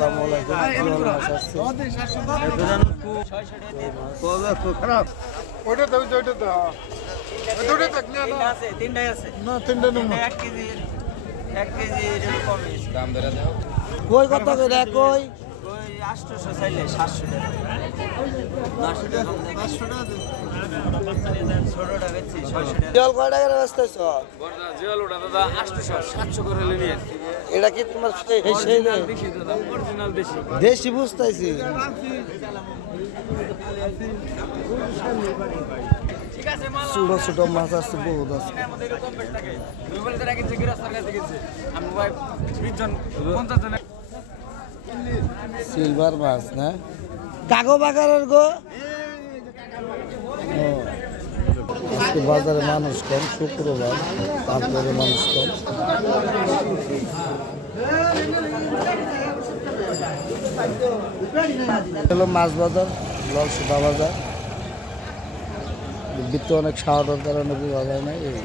আসসালামু আলাইকুম। খারাপ ওইটা তো ওইটা তো দুটো থাক না তিনটাই আছে না তিনটা নেব 1 কেজি দাম ধরে দাও কই কত করে কই ওই 800 চাইলে 700 টাকা 900 টাকা 500 টাকা ছোটটা বেচছি 600 টাকা জল কয় টাকা রাস্তাছ বড়টা জল ওটা দাদা 800 700 করে নিবি এটা কি তোমার সেই বেশি দাদা অরিজিনাল বেশি দেশি বুঝতাইছি ঠিক আছে মাল ছোট ছোট মাছ আছে বহুত আছে এর মধ্যে এরকম বেশ থাকে দুই বলে তারা কিনছে গিরাস্তার কাছে কিনছে আমি ভাই 20 জন 50 জন সিলভার মাছ না কাগো বাগারের গো ও। আজকে বাজারে মানুষ কম শুক্রবার তারপরে মানুষ কম হলো মাছ বাজার ললসুদা বাজার বৃত্ত অনেক সাহায্যের কারণে বোঝা যায় না এই